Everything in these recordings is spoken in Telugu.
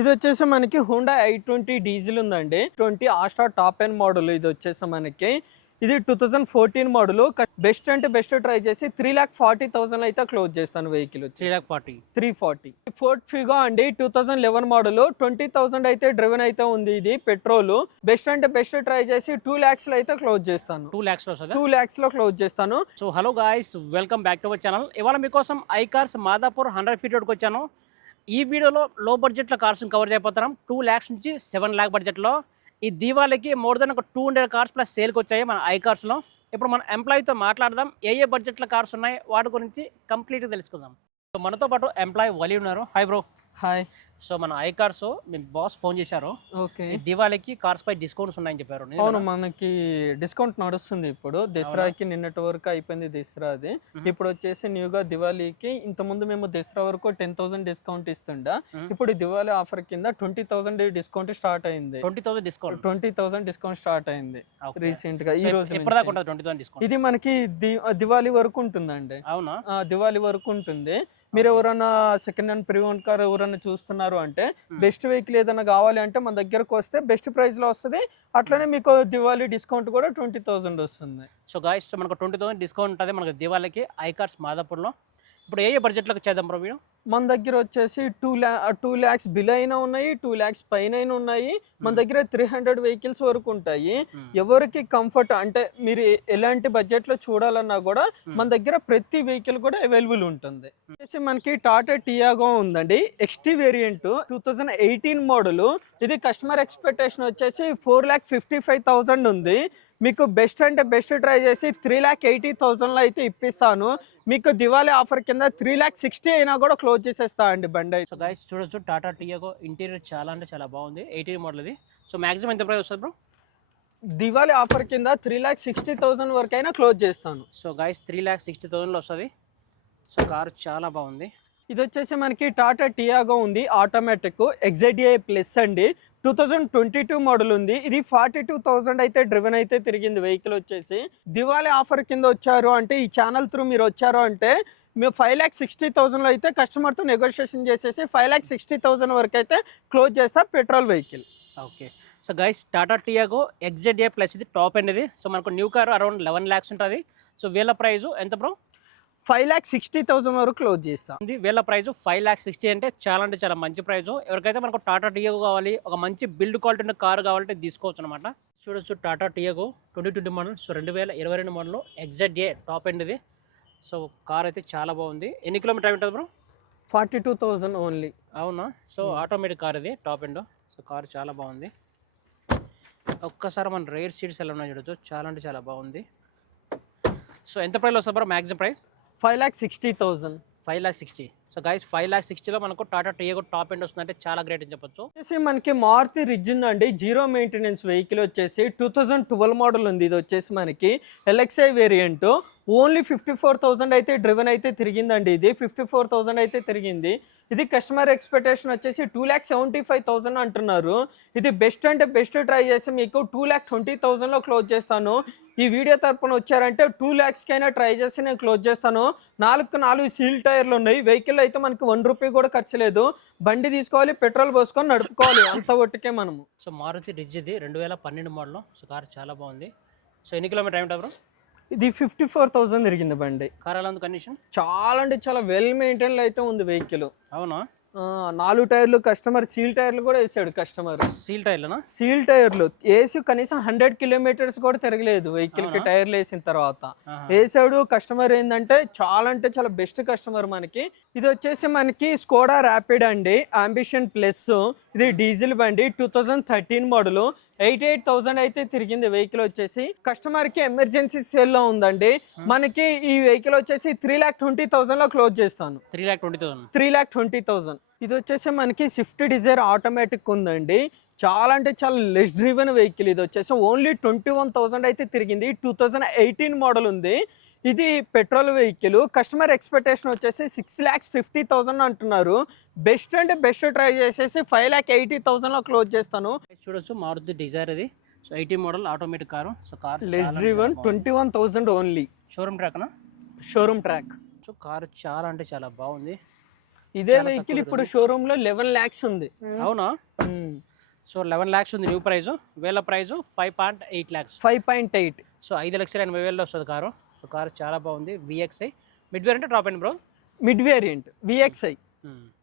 ఇది వచ్చేసి మనకి హోండా ఐ ట్వంటీ డీజిల్ ఉందండి. Twenty Asta top end model ఇది వచ్చేసి మనకి. ఇది two thousand fourteen model best అంటే బెస్ట్ ట్రై చేసి త్రీ ల్యాక్ ఫార్టీ థౌసండ్ అయితే క్లోజ్ చేస్తాను vehicle three lakh forty three forty Ford Figo అండి two thousand eleven model twenty thousand అయితే డ్రివెన్ అయితే ఉంది ఇది పెట్రోల్ బెస్ట్ అంటే బెస్ట్ ట్రై చేసి టూ ల్యాక్స్లో అయితే క్లోజ్ చేస్తాను. టూ ల్యాక్స్లో వస్తుంది? టూ ల్యాక్స్లో క్లోజ్ చేస్తాను. So hello guys welcome back to our channel ఇవాళ మీకోసం i cars Madhapur hundred feet రోడ్కి వచ్చాను ఈ వీడియోలో లో బడ్జెట్లో కార్స్ని కవర్ చేయబోతున్నాం. టూ ల్యాక్స్ నుంచి సెవెన్ ల్యాక్ బడ్జెట్లో ఈ దీవాళికి మోర్ దెన్ ఒక టూ హండ్రెడ్ కార్స్ ప్లస్ సేల్కి వచ్చాయి మన ఐ కార్స్లో ఇప్పుడు మన ఎంప్లాయీతో మాట్లాడదాం. ఏ ఏ బడ్జెట్లో కార్స్ ఉన్నాయి? వాటి గురించి కంప్లీట్గా తెలుసుకుందాం. సో మనతో పాటు ఎంప్లాయీ వలి ఉన్నారు. హాయ్ బ్రో హాయ్ సో మన ఐ కార్స్ మీ బాస్ ఫోన్ చేశారు. ఓకే. దీవాళికి కార్స్ పై డిస్కౌంట్స్ ఉన్నాయని చెప్పారు? అవును మనకి డిస్కౌంట్ నడుస్తుంది ఇప్పుడు. దసరాకి నిన్నటి వరకు అయిపోయింది దసరాది. ఇప్పుడు వచ్చేసి న్యూగా దివాళీకి ఇంత ముందు మేము దసరా వరకు టెన్ థౌసండ్ డిస్కౌంట్ ఇస్తుండా. ఇప్పుడు ఈ దివాళీ ఆఫర్ కింద ట్వంటీ థౌసండ్ డిస్కౌంట్ స్టార్ట్ అయింది. Twenty thousand discount. Twenty thousand discount start అయింది రీసెంట్గా ఈ రోజు ఇది మనకి దివాళీ వరకు ఉంటుందండి. అవునా? దివాళీ వరకు ఉంటుంది. మీరు ఎవరైనా సెకండ్ హ్యాండ్ ప్రీవన్ కార్ ఎవరైనా చూస్తున్నారు అంటే. బెస్ట్ వెహికల్ ఏదైనా కావాలి అంటే మన దగ్గరకు వస్తే బెస్ట్ ప్రైస్లో వస్తుంది. అట్లనే మీకు దివాళీ డిస్కౌంట్ కూడా ట్వంటీ థౌసండ్ వస్తుంది. సో గాయస్ మనకు ట్వంటీ థౌసండ్ డిస్కౌంట్ ఉంటుంది. మనకు దివాళీకి ఐ కార్డ్స్ మాదాపూర్లో. ఇప్పుడు ఏ ఏ బడ్జెట్లకు చేద్దాం వీడియో మన దగ్గర వచ్చేసి టూ ల్యా టూ ల్యాక్స్ బిల్ అయినా ఉన్నాయి టూ ల్యాక్స్ పైన ఉన్నాయి. మన Hmm. దగ్గర త్రీ హండ్రెడ్ వెహికల్స్ వరకు ఉంటాయి. ఎవరికి కంఫర్ట్ అంటే మీరు ఎలాంటి బడ్జెట్లో చూడాలన్నా కూడా మన దగ్గర ప్రతి వెహికల్ కూడా అవైలబుల్ ఉంటుంది. వచ్చేసి మనకి టాటా టియాగో ఉందండి. XT variant two thousand eighteen model ఇది కస్టమర్ ఎక్స్పెక్టేషన్ వచ్చేసి four lakh fifty five thousand ఉంది. మీకు బెస్ట్ అంటే బెస్ట్ ట్రై చేసి త్రీ ల్యాక్ ఎయిటీ థౌసండ్లో అయితే ఇప్పిస్తాను. మీకు దివాళీ ఆఫర్ కింద త్రీ ల్యాక్ సిక్స్టీ అయినా కూడా క్లోజ్ చేసేస్తా అండి బండి సో గాయస్ చూడొచ్చు టాటా టియాగో ఇంటీరియర్ చాలా అంటే చాలా బాగుంది. ఎయిటీన్ మోడల్ ఇది. సో మాక్సిమం ఎంత ప్రైస్ వస్తుంది బ్రో దివాళీ ఆఫర్ కింద త్రీ ల్యాక్ సిక్స్టీ థౌసండ్ వరకు అయినా క్లోజ్ చేస్తాను. So guys three lakh sixty థౌసండ్లో వస్తుంది. సో కార్ చాలా బాగుంది. ఇది వచ్చేసి మనకి టాటా టియాగో ఉంది ఆటోమేటిక్. ఎగ్జైడిఐ ప్లస్ అండి. Two thousand twenty two model ఉంది. ఇది ఫార్టీ టూ థౌసండ్ అయితే డ్రివెన్ అయితే తిరిగింది వెహికల్ వచ్చేసి. దివాళీ ఆఫర్ కింద వచ్చారు అంటే ఈ ఛానల్ త్రూ మీరు వచ్చారు అంటే మేము ఫైవ్ ల్యాక్ సిక్స్టీ థౌసండ్లో అయితే కస్టమర్తో నెగోషియేషన్ చేసేసి ఫైవ్ ల్యాక్ సిక్స్టీ థౌసండ్ వరకు అయితే క్లోజ్ చేస్తా petrol vehicle. Okay. So guys Tata Tiago XZ A plus ఇది టాప్ అండ్ ఇది. సో మనకు new car around eleven lakhs ఉంటుంది. సో వీళ్ళ ప్రైజు ఎంత bro? Five lakh sixty thousand వరకు క్లోజ్ చేస్తాం. ఉంది. వీళ్ళ ప్రైస్ ఫైవ్ ల్యాక్ సిక్స్టీ అంటే చాలా అంటే చాలా మంచి ప్రైస్. ఎవరికైతే మనకు టాటా టియాగో కావాలి ఒక మంచి బిల్డ్ క్వాలిటీ ఉన్న కార్ కావాలంటే తీసుకోవచ్చు అనమాట చూడొచ్చు Tata Tiago twenty twenty model. So రెండు వేల ఇరవై రెండు model exact A top end ఇది. సో కార్ అయితే చాలా బాగుంది. ఎన్ని కిలోమీటర్ ఉంటుంది bro? Forty two thousand only. అవునా? So Hmm. ఆటోమేటిక్ కార్ ఇది టాప్ ఎండ్. సో కార్ చాలా బాగుంది. ఒక్కసారి మన రేర్ సీట్స్ ఎలా ఉన్నాయి చూడొచ్చు. చాలా అంటే చాలా బాగుంది. సో ఎంత ప్రైస్ వస్తుంది bro? Maximum price? Five lakh sixty thousand five lakh sixty. So guys five lakh సిక్స్టీలో మనకు టాటా టియాగో టాప్ ఎండ్ వస్తుందంటే చాలా గ్రేట్ అని చెప్పొచ్చు. వచ్చేసి మనకి మారుతి రిజ్ ఉందండి జీరో మెయింటెనెన్స్ వెహికల్ వచ్చేసి టూ థౌజండ్ ట్వెల్వ్ మోడల్ ఉంది. ఇది వచ్చేసి మనకి LXi variant only fifty four thousand అయితే డ్రివెన్ అయితే తిరిగిందండి ఇది. ఫిఫ్టీ ఫోర్ థౌజండ్ అయితే తిరిగింది. ఇది కస్టమర్ ఎక్స్పెక్టేషన్ వచ్చేసి two lakh seventy five thousand అంటున్నారు. ఇది బెస్ట్ అంటే బెస్ట్ ట్రై చేసి మీకు టూ ల్యాక్ ట్వంటీ థౌసండ్లో క్లోజ్ చేస్తాను. ఈ వీడియో తరపున వచ్చారంటే టూ ల్యాక్స్కైనా ట్రై చేసి నేను క్లోజ్ చేస్తాను. నాలుగు నాలుగు సీల్ టైర్లు ఉన్నాయి. వెహికల్ అయితే మనకి వన్ రూపీ కూడా ఖర్చు లేదు. బండి తీసుకోవాలి పెట్రోల్ పోసుకొని నడుపుకోవాలి. అంత ఒట్టుకే మనము. సో మారుతి రిజ్ ఇది రెండు వేల పన్నెండు మోడల్. సో కార్ చాలా బాగుంది. సో ఎన్ని కిలోమీటర్ ఏమిటా బ్రో? ఇది ఫిఫ్టీ ఫోర్ థౌసండ్ తిరిగింది బండి. కార్ ఎలా ఉంది కండిషన్ చాలా అంటే చాలా వెల్ మెయింటైన్ అయితే ఉంది వెహికల్ అవునా? నాలుగు టైర్లు కస్టమర్ సీల్ టైర్లు కూడా వేసాడు కస్టమర్. సీల్ టైర్లనా? సీల్ టైర్లు. వేసి కనీసం హండ్రెడ్ కిలోమీటర్స్ కూడా తిరగలేదు వెహికల్కి? టైర్లు వేసిన తర్వాత. వేసాడు కస్టమర్ ఏంటంటే చాలా అంటే చాలా బెస్ట్ కస్టమర్ మనకి. ఇది వచ్చేసి మనకి స్కోడా ర్యాపిడ్ అండి. అంబిషన్ ప్లస్ ఇది డీజిల్ బండి. Two thousand thirteen model. Eighty eight thousand అయితే తిరిగింది వెహికల్ వచ్చేసి. కస్టమర్కి ఎమర్జెన్సీ సేల్లో ఉందండి మనకి ఈ వెహికల్ వచ్చేసి త్రీ ల్యాక్ ట్వంటీ థౌసండ్లో క్లోజ్ చేస్తాను. Three lakh twenty thousand. Three lakh twenty thousand. ఇది వచ్చేసి మనకి స్విఫ్ట్ డిజైర్ ఆటోమేటిక్ ఉందండి. చాలా అంటే చాలా లెస్ డ్రివెన్ వెహికల్ ఇది వచ్చేసి ఓన్లీ ట్వంటీ వన్ థౌసండ్ అయితే తిరిగింది. టూ థౌజండ్ ఎయిటీన్ మోడల్ ఉంది. ఇది పెట్రోల్ వెహికల్. కస్టమర్ ఎక్స్పెక్టేషన్ వచ్చేసి సిక్స్ ల్యాక్స్ ఫిఫ్టీ థౌసండ్ అంటున్నారు. బెస్ట్ అంటే బెస్ట్ ట్రై చేసేసి ఫైవ్ ల్యాక్ ఎయిటీ థౌసండ్లో క్లోజ్ చేస్తాను. చూడొచ్చు మారుతి డిజైర్ ఇది. So eighty model automatic car. So car less driven twenty one thousand only. Showroom ట్రాక్నా showroom track. So car చాలా అంటే చాలా బాగుంది. ఇదే వెహికల్ ఇప్పుడు దొరుకుతుంది. షోరూమ్లో లెవెన్ ల్యాక్స్ ఉంది. అవునా. సో లెవెన్ ల్యాక్స్ ఉంది న్యూ ప్రైస్. వేల price five point eight lakhs five point eight. So ఐదు లక్షల ఎనభై వేలలో వస్తుంది కారు. సో కారు చాలా బాగుంది. విఎక్స్ఐ మిడ్ వేర్ అంటే డ్రాప్ అండ్ బ్రో మిడ్ వేరియంట్ విఎక్స్ఐ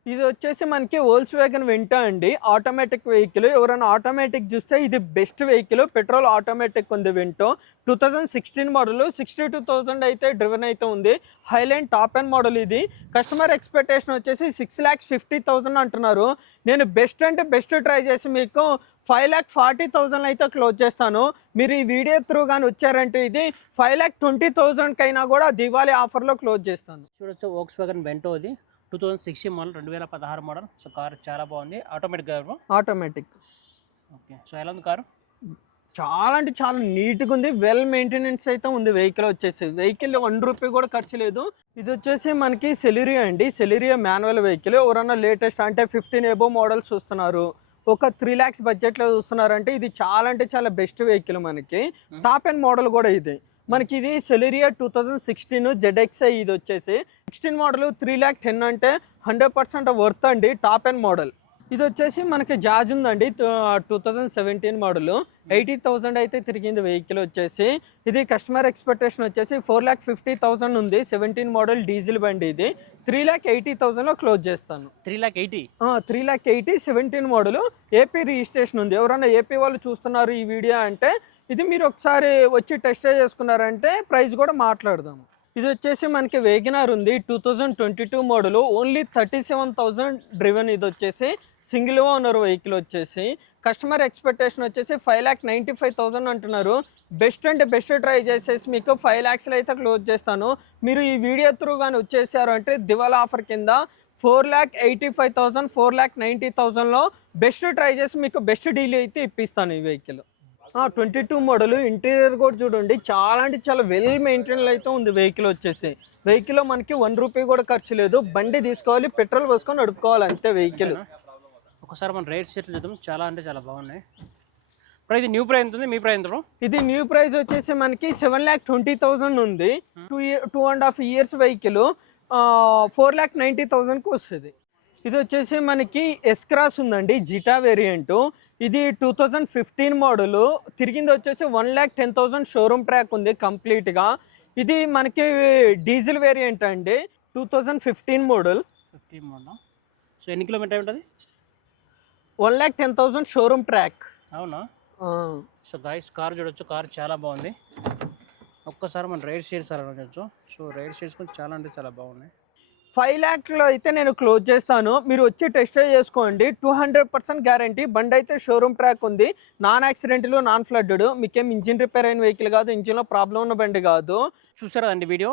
ఇది వచ్చేసి మనకి ఓల్స్ వ్యాగన్ వింటా అండి. ఆటోమేటిక్ వెహికల్ ఎవరైనా ఆటోమేటిక్ చూస్తే ఇది బెస్ట్ వెహికల్ పెట్రోల్ ఆటోమేటిక్ ఉంది Vento two thousand sixteen model sixty two thousand అయితే డ్రివెన్ అయితే ఉంది. హైలైన్ టాప్ అండ్ మోడల్ ఇది. కస్టమర్ ఎక్స్పెక్టేషన్ వచ్చేసి సిక్స్ ల్యాక్స్ ఫిఫ్టీ థౌజండ్ అంటున్నారు. నేను బెస్ట్ అంటే బెస్ట్ ట్రై చేసి మీకు ఫైవ్ ల్యాక్ ఫార్టీ థౌజండ్ అయితే క్లోజ్ చేస్తాను. మీరు ఈ వీడియో త్రూ కానీ వచ్చారంటే ఇది ఫైవ్ ల్యాక్ ట్వంటీ థౌజండ్కి అయినా కూడా దివాళీ ఆఫర్లో క్లోజ్ చేస్తాను. చూడొచ్చు వోక్స్ వ్యాగన్ వెంటో అది టూ థౌజండ్ సిక్స్టీన్ మోడల్ రెండు వేల పదహారు మోడల్. సో కారు చాలా బాగుంది. Automatic car automatic okay. So ఎలా ఉంది కారు? చాలా అంటే చాలా నీట్గా ఉంది. వెల్ మెయింటెనెన్స్ అయితే ఉంది. వెహికల్ వచ్చేసి. వెహికల్ వన్ రూపీ కూడా ఖర్చు లేదు. ఇది వచ్చేసి మనకి సెలిరియా అండి. సెలిరియా మాన్యువల్ వెహికల్ ఎవరన్నా లేటెస్ట్ అంటే ఫిఫ్టీన్ ఎబో మోడల్స్ చూస్తున్నారు. ఒక త్రీ ల్యాక్స్ బడ్జెట్లో చూస్తున్నారంటే ఇది చాలా అంటే చాలా బెస్ట్ వెహికల్ మనకి. టాప్ అండ్ మోడల్ కూడా ఇది. మనకి ఇది Celerio two thousand sixteen ZXi ఇది వచ్చేసి. Sixteen model three lakh ten అంటే హండ్రెడ్ పర్సెంట్ వర్త్ అండి టాప్ అండ్ మోడల్ ఇది వచ్చేసి మనకి జాజ్ ఉందండి two thousand seventeen model eighty thousand అయితే తిరిగింది వెహికల్ వచ్చేసి. ఇది కస్టమర్ ఎక్స్పెక్టేషన్ వచ్చేసి ఫోర్ ల్యాక్ ఫిఫ్టీ థౌజండ్ ఉంది సెవెంటీన్ మోడల్ డీజిల్ బండి ఇది. త్రీ ల్యాక్ ఎయిటీ థౌజండ్లో క్లోజ్ చేస్తాను. Three lakh eighty three lakh eighty seventeen model AP registration ఉంది. ఎవరైనా ఏపీ వాళ్ళు చూస్తున్నారు ఈ వీడియో అంటే ఇది మీరు ఒకసారి వచ్చి టెస్ట్ చేసుకున్నారంటే ప్రైస్ కూడా మాట్లాడదాము. ఇది వచ్చేసి మనకి వేగినార్ ఉంది two thousand twenty two model only thirty seven thousand driven ఇది వచ్చేసి సింగిల్ ఓనర్ వెహికల్ వచ్చేసి. కస్టమర్ ఎక్స్పెక్టేషన్ వచ్చేసి five lakh ninety five thousand అంటున్నారు. బెస్ట్ అంటే బెస్ట్ ట్రై చేసేసి మీకు ఫైవ్ ల్యాక్స్లో అయితే క్లోజ్ చేస్తాను. మీరు ఈ వీడియో త్రూ కానీ వచ్చేసారు అంటే దివాలా ఆఫర్ కింద four lakh eighty five thousand four lakh ninety థౌసండ్లో best try చేసి మీకు బెస్ట్ డీల్ అయితే ఇప్పిస్తాను ఈ vehicle. Twenty two model. Interior కూడా చూడండి చాలా అంటే చాలా వెల్ మెయింటైన్ అయితే ఉంది వెహికల్ వచ్చేసి. వెహికల్లో మనకి వన్ రూపీ కూడా ఖర్చు లేదు. బండి తీసుకోవాలి పెట్రోల్ పోసుకొని నడుపుకోవాలి అంతే వెహికల్ ఒకసారి మనం రేట్ షీట్లు చూద్దాం. చాలా అంటే చాలా బాగున్నాయి. ఇది న్యూ ప్రైస్ ఎంత ఉంది? మీ ప్రైస్ ఎంత ఇది న్యూ ప్రైస్ వచ్చేసి మనకి సెవెన్ ల్యాక్ ట్వంటీ థౌజండ్ ఉంది. Two year two and half years vehicle four lakh ninety థౌజండ్కి వస్తుంది. ఇది వచ్చేసి మనకి ఎస్ క్రాస్ ఉందండి జిటా వేరియంట్ ఇది టూ థౌజండ్ ఫిఫ్టీన్ మోడల్ తిరిగింది వచ్చేసి one lakh ten thousand showroom track ఉంది కంప్లీట్గా. ఇది మనకి డీజిల్ వేరియంట్ అండి two thousand fifteen model fifteen model so ఎన్ని కిలోమీటర్ ఉంటుంది? One lakh ten thousand showroom track అవునా? సో గాయస్ కార్ చూడొచ్చు కార్ చాలా బాగుంది. ఒక్కసారి మనం రైడ్ షీట్స్ అలా చూడొచ్చు. సో రైడ్ షీట్స్ కూడా చాలా అంటే చాలా బాగున్నాయి. ఫైవ్ ల్యాక్లో అయితే నేను క్లోజ్ చేస్తాను. మీరు వచ్చి టెస్ట్ చేసుకోండి. Two hundred percent guarantee. బండి అయితే షోరూమ్ ట్రాక్ ఉంది. నాన్ యాక్సిడెంట్లు నాన్ ఫ్లడ్డెడ్ మీకేం ఇంజిన్ రిపేర్ అయిన వెహికల్ కాదు. ఇంజిన్లో ప్రాబ్లం ఉన్న బండి కాదు. చూసారు కదండి వీడియో?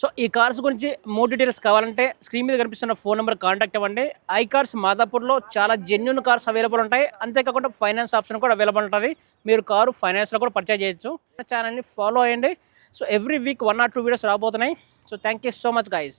సో ఈ కార్స్ గురించి మోర్ డీటెయిల్స్ కావాలంటే స్క్రీన్ మీద కనిపిస్తున్న ఫోన్ నెంబర్ కాంటాక్ట్ అవ్వండి. ఐ కార్స్ మాదాపూర్లో చాలా జెన్యున్ కార్స్ అవైలబుల్ ఉంటాయి. అంతేకాకుండా ఫైనాన్స్ ఆప్షన్ కూడా అవైలబుల్ ఉంటుంది. మీరు కారు ఫైనాన్స్లో కూడా పర్చేజ్ చేయొచ్చు. ఛానల్ని ఫాలో అయ్యండి so every week one or two videos రాబోతున్నాయి. So thank you so much guys